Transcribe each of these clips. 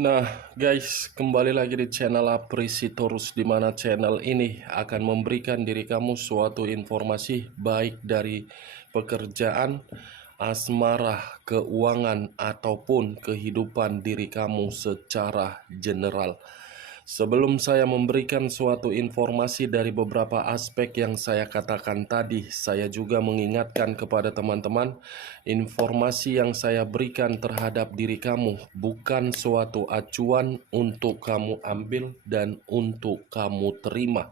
Nah, guys, kembali lagi di channel Aprisitorus, di mana channel ini akan memberikan diri kamu suatu informasi baik dari pekerjaan, asmara, keuangan, ataupun kehidupan diri kamu secara general. Sebelum saya memberikan suatu informasi dari beberapa aspek yang saya katakan tadi, saya juga mengingatkan kepada teman-teman, informasi yang saya berikan terhadap diri kamu bukan suatu acuan untuk kamu ambil dan untuk kamu terima.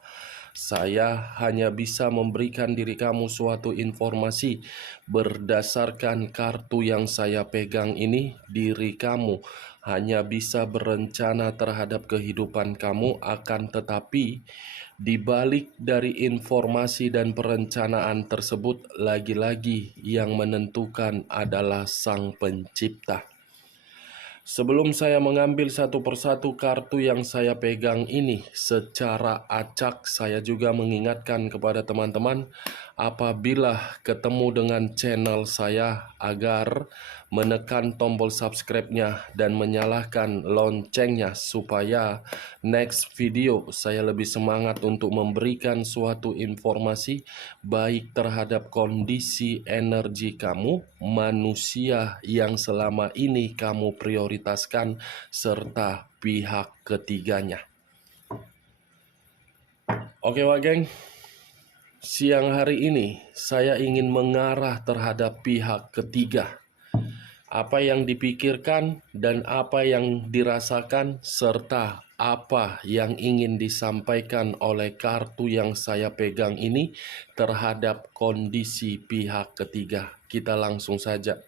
Saya hanya bisa memberikan diri kamu suatu informasi berdasarkan kartu yang saya pegang ini. Diri kamu hanya bisa berencana terhadap kehidupan kamu, akan tetapi di balik dari informasi dan perencanaan tersebut, lagi-lagi yang menentukan adalah Sang Pencipta. Sebelum saya mengambil satu persatu kartu yang saya pegang ini secara acak, saya juga mengingatkan kepada teman-teman apabila ketemu dengan channel saya agar menekan tombol subscribe-nya dan menyalakan loncengnya supaya next video saya lebih semangat untuk memberikan suatu informasi baik terhadap kondisi energi kamu, manusia yang selama ini kamu prioritaskan, serta pihak ketiganya. Oke Wak Geng, siang hari ini saya ingin mengarah terhadap pihak ketiga. Apa yang dipikirkan dan apa yang dirasakan serta apa yang ingin disampaikan oleh kartu yang saya pegang ini terhadap kondisi pihak ketiga. Kita langsung saja.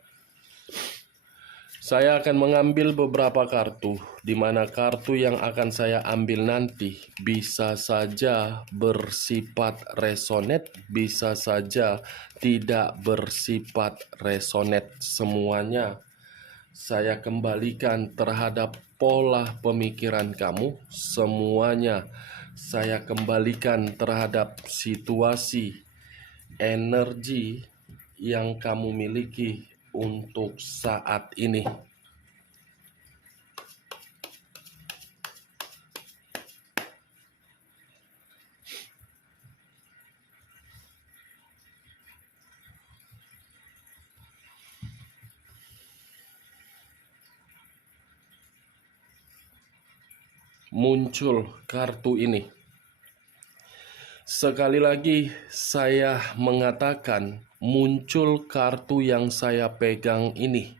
Saya akan mengambil beberapa kartu, di mana kartu yang akan saya ambil nanti bisa saja bersifat resonate, bisa saja tidak bersifat resonate. Semuanya saya kembalikan terhadap pola pemikiran kamu. Semuanya saya kembalikan terhadap situasi energi yang kamu miliki untuk saat ini. Muncul kartu ini. Sekali lagi saya mengatakan muncul kartu yang saya pegang ini,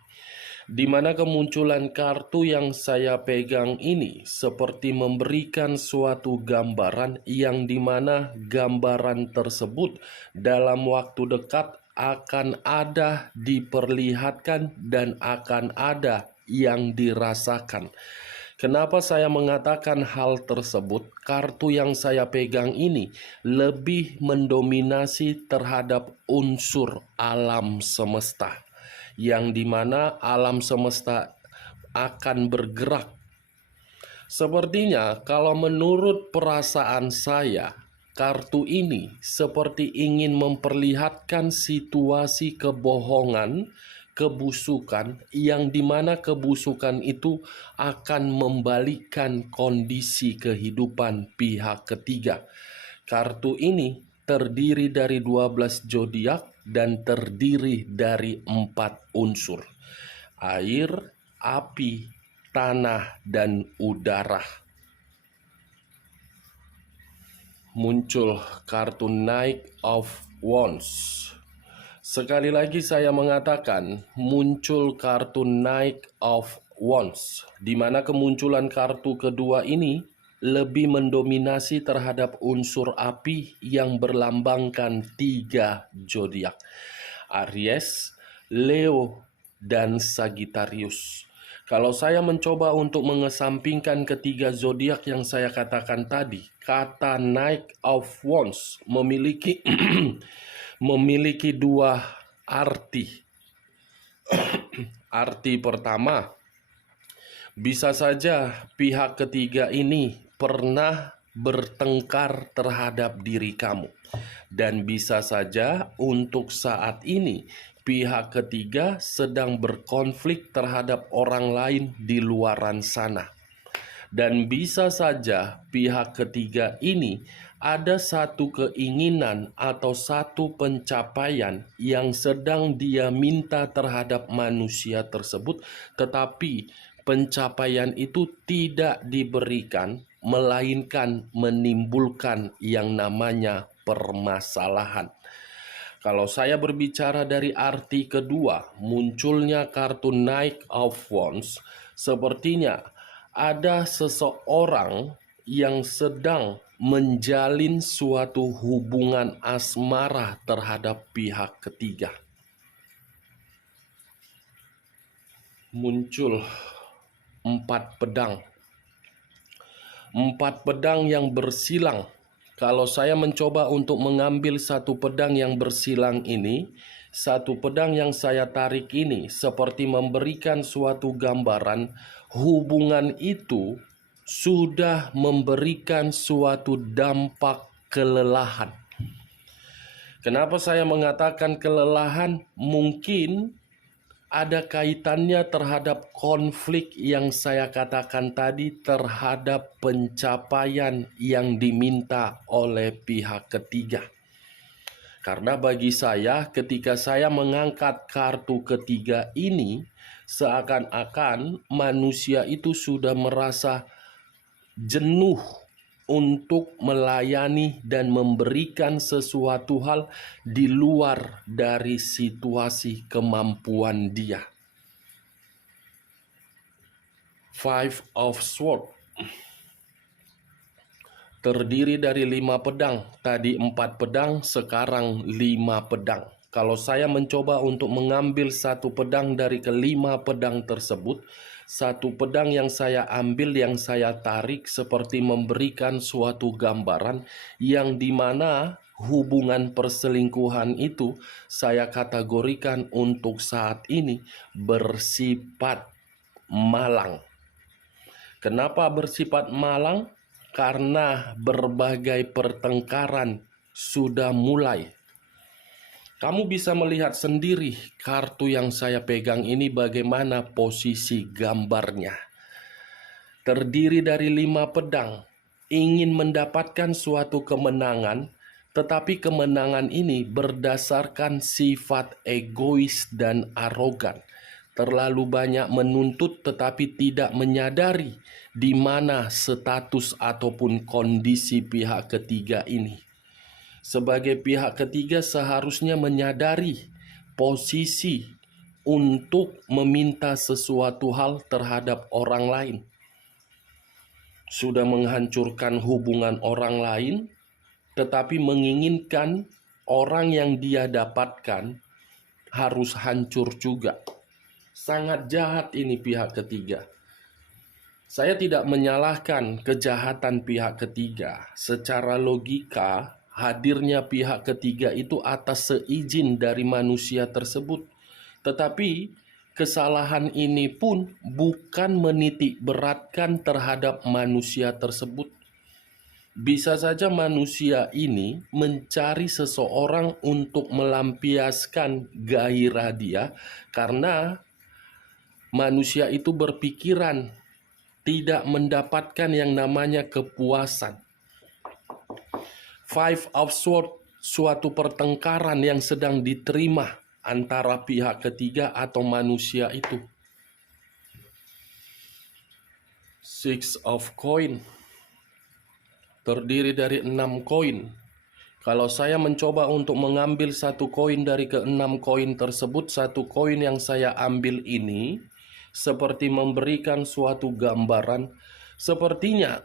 di mana kemunculan kartu yang saya pegang ini seperti memberikan suatu gambaran yang dimana gambaran tersebut dalam waktu dekat akan ada diperlihatkan dan akan ada yang dirasakan. Kenapa saya mengatakan hal tersebut? Kartu yang saya pegang ini lebih mendominasi terhadap unsur alam semesta, yang dimana alam semesta akan bergerak. Sepertinya kalau menurut perasaan saya, kartu ini seperti ingin memperlihatkan situasi kebohongan, kebusukan, yang dimana kebusukan itu akan membalikkan kondisi kehidupan pihak ketiga. Kartu ini terdiri dari 12 zodiak dan terdiri dari 4 unsur: air, api, tanah, dan udara. Muncul kartu Knight of Wands. Sekali lagi saya mengatakan muncul kartu Knight of Wands, di mana kemunculan kartu kedua ini lebih mendominasi terhadap unsur api yang berlambangkan 3 zodiak: Aries, Leo, dan Sagittarius. Kalau saya mencoba untuk mengesampingkan ketiga zodiak yang saya katakan tadi, kata Knight of Wands memiliki memiliki 2 arti. Arti pertama, bisa saja pihak ketiga ini pernah bertengkar terhadap diri kamu, dan bisa saja untuk saat ini pihak ketiga sedang berkonflik terhadap orang lain di luaran sana. Dan bisa saja pihak ketiga ini ada satu keinginan atau satu pencapaian yang sedang dia minta terhadap manusia tersebut, tetapi pencapaian itu tidak diberikan, melainkan menimbulkan yang namanya permasalahan. Kalau saya berbicara dari arti kedua, munculnya kartu Knight of Wands, sepertinya ada seseorang yang sedang menjalin suatu hubungan asmara terhadap pihak ketiga. Muncul 4 pedang. 4 pedang yang bersilang. Kalau saya mencoba untuk mengambil satu pedang yang bersilang ini, satu pedang yang saya tarik ini seperti memberikan suatu gambaran hubungan itu sudah memberikan suatu dampak kelelahan. Kenapa saya mengatakan kelelahan? Mungkin ada kaitannya terhadap konflik yang saya katakan tadi terhadap pencapaian yang diminta oleh pihak ketiga. Karena bagi saya ketika saya mengangkat kartu ketiga ini, seakan-akan manusia itu sudah merasa jenuh untuk melayani dan memberikan sesuatu hal di luar dari situasi kemampuan dia. Five of Swords terdiri dari 5 pedang. Tadi 4 pedang, sekarang 5 pedang. Kalau saya mencoba untuk mengambil satu pedang dari kelima pedang tersebut, satu pedang yang saya ambil, yang saya tarik seperti memberikan suatu gambaran yang dimana hubungan perselingkuhan itu saya kategorikan untuk saat ini bersifat malang. Kenapa bersifat malang? Karena berbagai pertengkaran sudah mulai. Kamu bisa melihat sendiri kartu yang saya pegang ini bagaimana posisi gambarnya. Terdiri dari 5 pedang, ingin mendapatkan suatu kemenangan, tetapi kemenangan ini berdasarkan sifat egois dan arogan. Terlalu banyak menuntut tetapi tidak menyadari di mana status ataupun kondisi pihak ketiga ini. Sebagai pihak ketiga seharusnya menyadari posisi untuk meminta sesuatu hal terhadap orang lain. Sudah menghancurkan hubungan orang lain, tetapi menginginkan orang yang dia dapatkan harus hancur juga. Sangat jahat ini pihak ketiga. Saya tidak menyalahkan kejahatan pihak ketiga. Secara logika, hadirnya pihak ketiga itu atas seizin dari manusia tersebut. Tetapi kesalahan ini pun bukan menitik beratkan terhadap manusia tersebut. Bisa saja manusia ini mencari seseorang untuk melampiaskan gairah dia karena manusia itu berpikiran tidak mendapatkan yang namanya kepuasan. Five of Swords, suatu pertengkaran yang sedang diterima antara pihak ketiga atau manusia itu. Six of Coin, terdiri dari 6 koin. Kalau saya mencoba untuk mengambil satu koin dari ke-6 koin tersebut, satu koin yang saya ambil ini seperti memberikan suatu gambaran. Sepertinya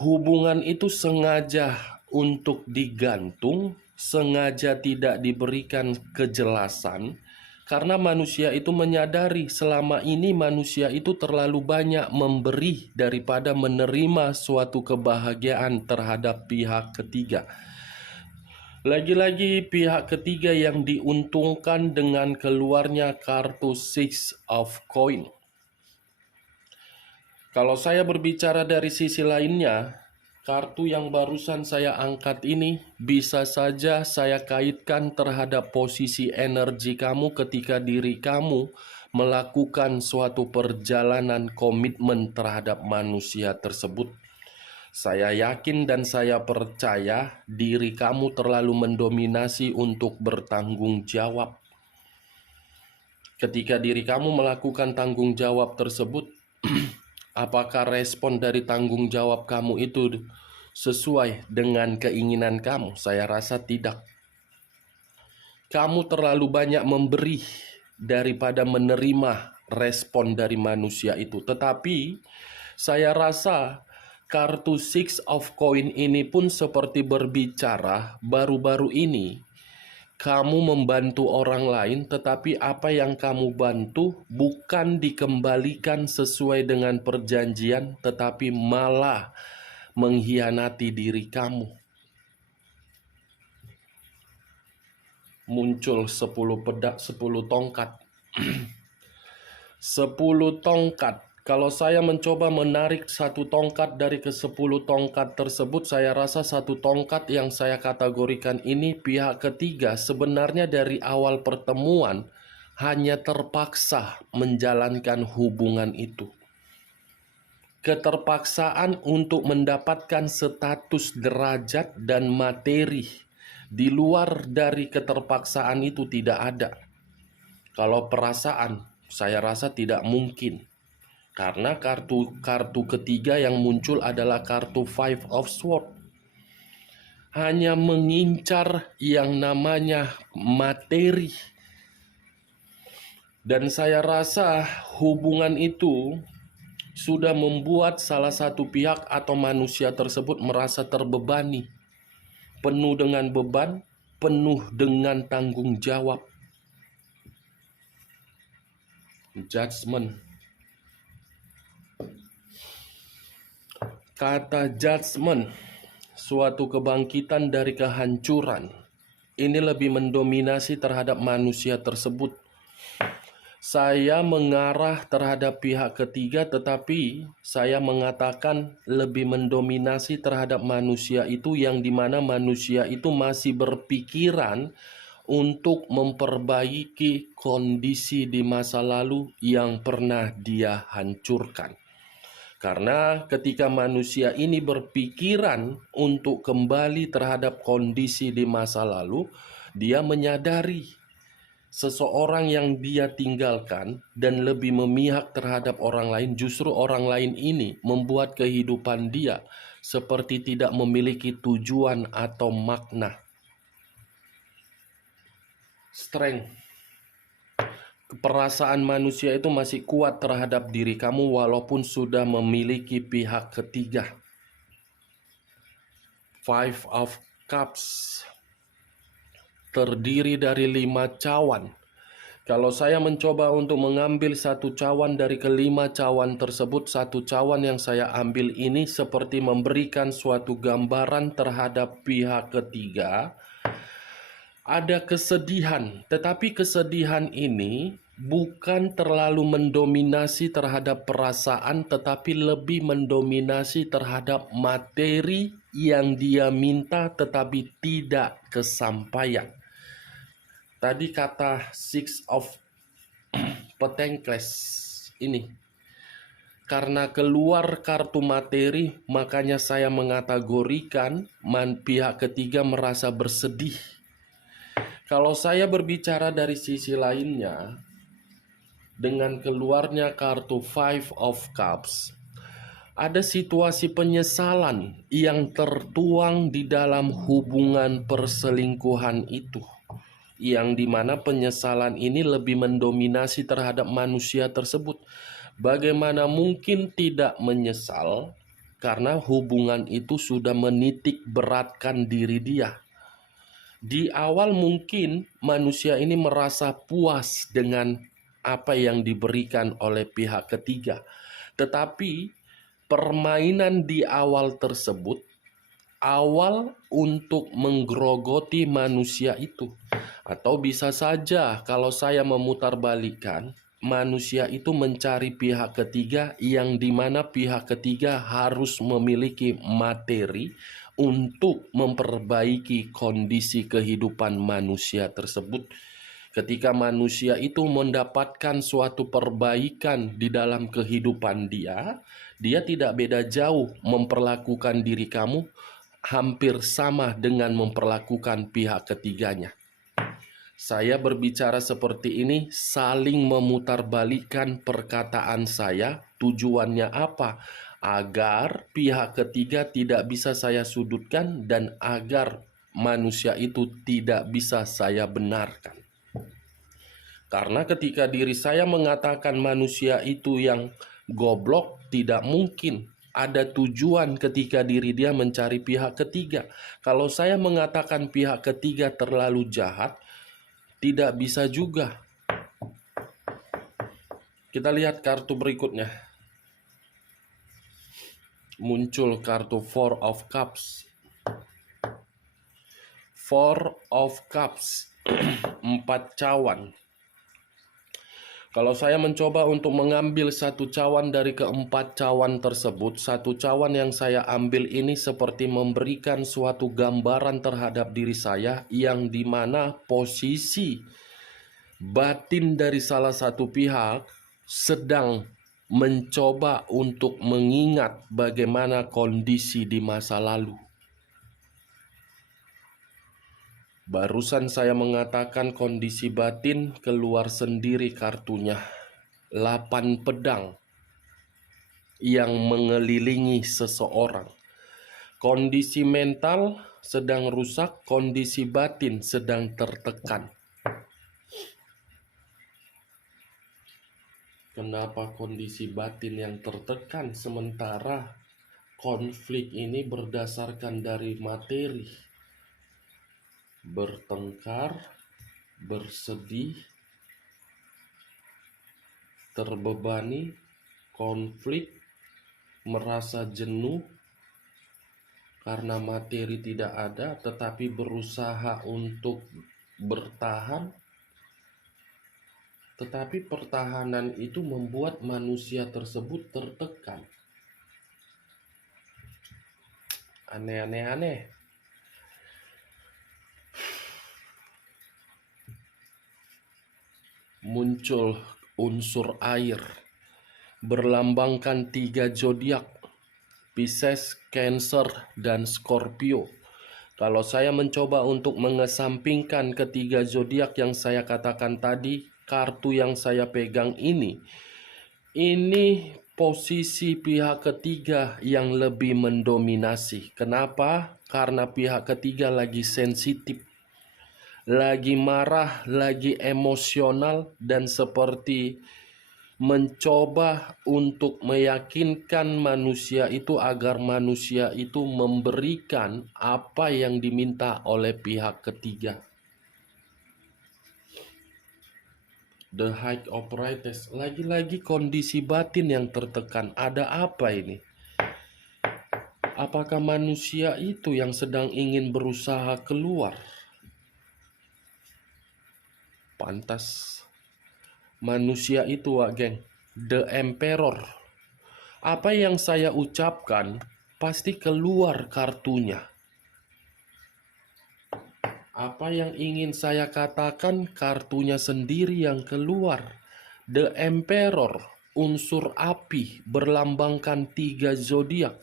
hubungan itu sengaja untuk digantung, sengaja tidak diberikan kejelasan, karena manusia itu menyadari selama ini manusia itu terlalu banyak memberi daripada menerima suatu kebahagiaan terhadap pihak ketiga. Lagi-lagi pihak ketiga yang diuntungkan dengan keluarnya kartu Six of Coin. Kalau saya berbicara dari sisi lainnya, Kartu yang barusan saya angkat ini bisa saja saya kaitkan terhadap posisi energi kamu ketika diri kamu melakukan suatu perjalanan komitmen terhadap manusia tersebut. Saya yakin dan saya percaya diri kamu terlalu mendominasi untuk bertanggung jawab. Ketika diri kamu melakukan tanggung jawab tersebut, apakah respon dari tanggung jawab kamu itu sesuai dengan keinginan kamu? Saya rasa tidak. Kamu terlalu banyak memberi daripada menerima respon dari manusia itu. Tetapi saya rasa kartu Six of Coin ini pun seperti berbicara baru-baru ini. Kamu membantu orang lain, tetapi apa yang kamu bantu bukan dikembalikan sesuai dengan perjanjian, tetapi malah mengkhianati diri kamu. Muncul 10 tongkat. 10 tongkat. Kalau saya mencoba menarik satu tongkat dari ke-10 tongkat tersebut, saya rasa satu tongkat yang saya kategorikan ini pihak ketiga sebenarnya dari awal pertemuan hanya terpaksa menjalankan hubungan itu. Keterpaksaan untuk mendapatkan status derajat dan materi di luar dari keterpaksaan itu tidak ada. Kalau perasaan, saya rasa tidak mungkin. Karena kartu ketiga yang muncul adalah kartu Five of Swords. Hanya mengincar yang namanya materi. Dan saya rasa hubungan itu sudah membuat salah satu pihak atau manusia tersebut merasa terbebani. Penuh dengan beban, penuh dengan tanggung jawab. Judgment. Kata judgment, suatu kebangkitan dari kehancuran, ini lebih mendominasi terhadap manusia tersebut. Saya mengarah terhadap pihak ketiga, tetapi saya mengatakan lebih mendominasi terhadap manusia itu, yang dimana manusia itu masih berpikiran untuk memperbaiki kondisi di masa lalu yang pernah dia hancurkan. Karena ketika manusia ini berpikiran untuk kembali terhadap kondisi di masa lalu, dia menyadari seseorang yang dia tinggalkan dan lebih memihak terhadap orang lain, justru orang lain ini membuat kehidupan dia seperti tidak memiliki tujuan atau makna. Strength. Perasaan manusia itu masih kuat terhadap diri kamu walaupun sudah memiliki pihak ketiga. Five of Cups terdiri dari 5 cawan. Kalau saya mencoba untuk mengambil satu cawan dari kelima cawan tersebut, satu cawan yang saya ambil ini seperti memberikan suatu gambaran terhadap pihak ketiga. Ada kesedihan, tetapi kesedihan ini bukan terlalu mendominasi terhadap perasaan, tetapi lebih mendominasi terhadap materi yang dia minta tetapi tidak kesampaian. Tadi kata Six of Pentacles ini, karena keluar kartu materi, makanya saya mengategorikan pihak ketiga merasa bersedih. Kalau saya berbicara dari sisi lainnya, dengan keluarnya kartu Five of Cups, ada situasi penyesalan yang tertuang di dalam hubungan perselingkuhan itu, yang dimana penyesalan ini lebih mendominasi terhadap manusia tersebut. Bagaimana mungkin tidak menyesal karena hubungan itu sudah menitik beratkan diri dia. Di awal mungkin manusia ini merasa puas dengan apa yang diberikan oleh pihak ketiga. Tetapi permainan di awal tersebut, awal untuk menggerogoti manusia itu. Atau bisa saja kalau saya memutarbalikkan, manusia itu mencari pihak ketiga, yang dimana pihak ketiga harus memiliki materi untuk memperbaiki kondisi kehidupan manusia tersebut. Ketika manusia itu mendapatkan suatu perbaikan di dalam kehidupan dia tidak beda jauh memperlakukan diri kamu hampir sama dengan memperlakukan pihak ketiganya. Saya berbicara seperti ini saling memutarbalikkan perkataan saya. Tujuannya apa? Agar pihak ketiga tidak bisa saya sudutkan dan agar manusia itu tidak bisa saya benarkan. Karena ketika diri saya mengatakan manusia itu yang goblok, tidak mungkin ada tujuan ketika diri dia mencari pihak ketiga. Kalau saya mengatakan pihak ketiga terlalu jahat, tidak bisa juga. Kita lihat kartu berikutnya. Muncul kartu Four of Cups. Four of Cups. 4 cawan. Kalau saya mencoba untuk mengambil satu cawan dari keempat cawan tersebut, satu cawan yang saya ambil ini seperti memberikan suatu gambaran terhadap diri saya, yang dimana posisi batin dari salah satu pihak sedang mencoba untuk mengingat bagaimana kondisi di masa lalu. Barusan saya mengatakan kondisi batin, keluar sendiri kartunya. 8 pedang yang mengelilingi seseorang. Kondisi mental sedang rusak, kondisi batin sedang tertekan. Kenapa kondisi batin yang tertekan sementara konflik ini berdasarkan dari materi? Bertengkar, bersedih, terbebani, konflik, merasa jenuh karena materi tidak ada, tetapi berusaha untuk bertahan. Tetapi pertahanan itu membuat manusia tersebut tertekan. Aneh. Muncul unsur air, berlambangkan 3 zodiak, Pisces, Cancer, dan Scorpio. Kalau saya mencoba untuk mengesampingkan ketiga zodiak yang saya katakan tadi, kartu yang saya pegang ini posisi pihak ketiga yang lebih mendominasi. Kenapa? Karena pihak ketiga lagi sensitif, lagi marah, lagi emosional, dan seperti mencoba untuk meyakinkan manusia itu agar manusia itu memberikan apa yang diminta oleh pihak ketiga. The High of Priestess, lagi-lagi kondisi batin yang tertekan. Ada apa ini? Apakah manusia itu yang sedang ingin berusaha keluar? Pantas manusia itu, geng, The Emperor. Apa yang saya ucapkan pasti keluar kartunya. Apa yang ingin saya katakan, kartunya sendiri yang keluar. The Emperor, unsur api, berlambangkan 3 zodiak,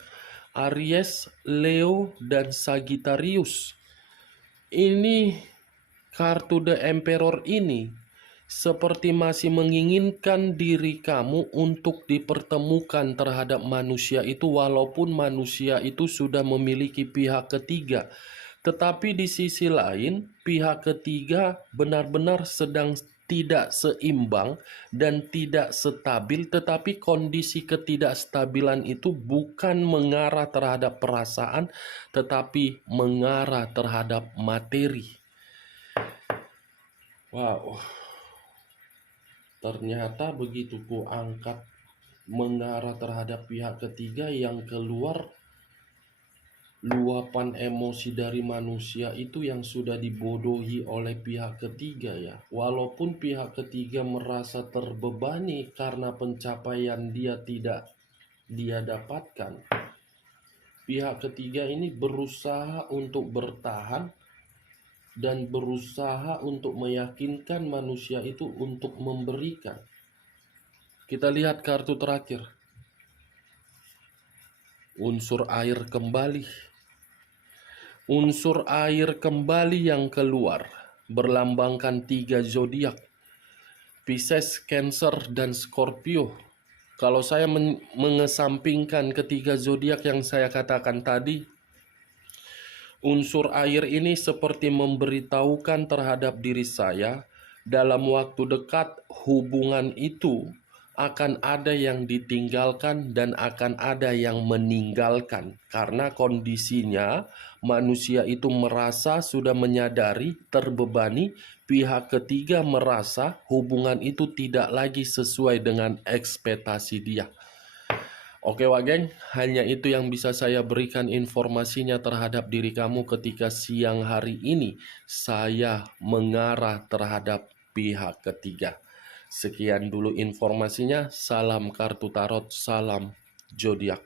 Aries, Leo, dan Sagittarius. Ini kartu The Emperor ini seperti masih menginginkan diri kamu untuk dipertemukan terhadap manusia itu, walaupun manusia itu sudah memiliki pihak ketiga. Tetapi di sisi lain, pihak ketiga benar-benar sedang tidak seimbang dan tidak stabil, tetapi kondisi ketidakstabilan itu bukan mengarah terhadap perasaan, tetapi mengarah terhadap materi. Wow, ternyata begitu ku angkat mengarah terhadap pihak ketiga, yang keluar luapan emosi dari manusia itu yang sudah dibodohi oleh pihak ketiga ya. Walaupun pihak ketiga merasa terbebani karena pencapaian dia tidak dia dapatkan, pihak ketiga ini berusaha untuk bertahan dan berusaha untuk meyakinkan manusia itu untuk memberikan. Kita lihat kartu terakhir. Unsur air kembali. Unsur air kembali yang keluar berlambangkan 3 zodiak, Pisces, Cancer, dan Scorpio. Kalau saya mengesampingkan ketiga zodiak yang saya katakan tadi, unsur air ini seperti memberitahukan terhadap diri saya dalam waktu dekat hubungan itu akan ada yang ditinggalkan dan akan ada yang meninggalkan. Karena kondisinya manusia itu merasa sudah menyadari, terbebani, pihak ketiga merasa hubungan itu tidak lagi sesuai dengan ekspektasi dia. Oke Wak Geng, hanya itu yang bisa saya berikan informasinya terhadap diri kamu ketika siang hari ini saya mengarah terhadap pihak ketiga. Sekian dulu informasinya, salam kartu tarot, salam zodiak.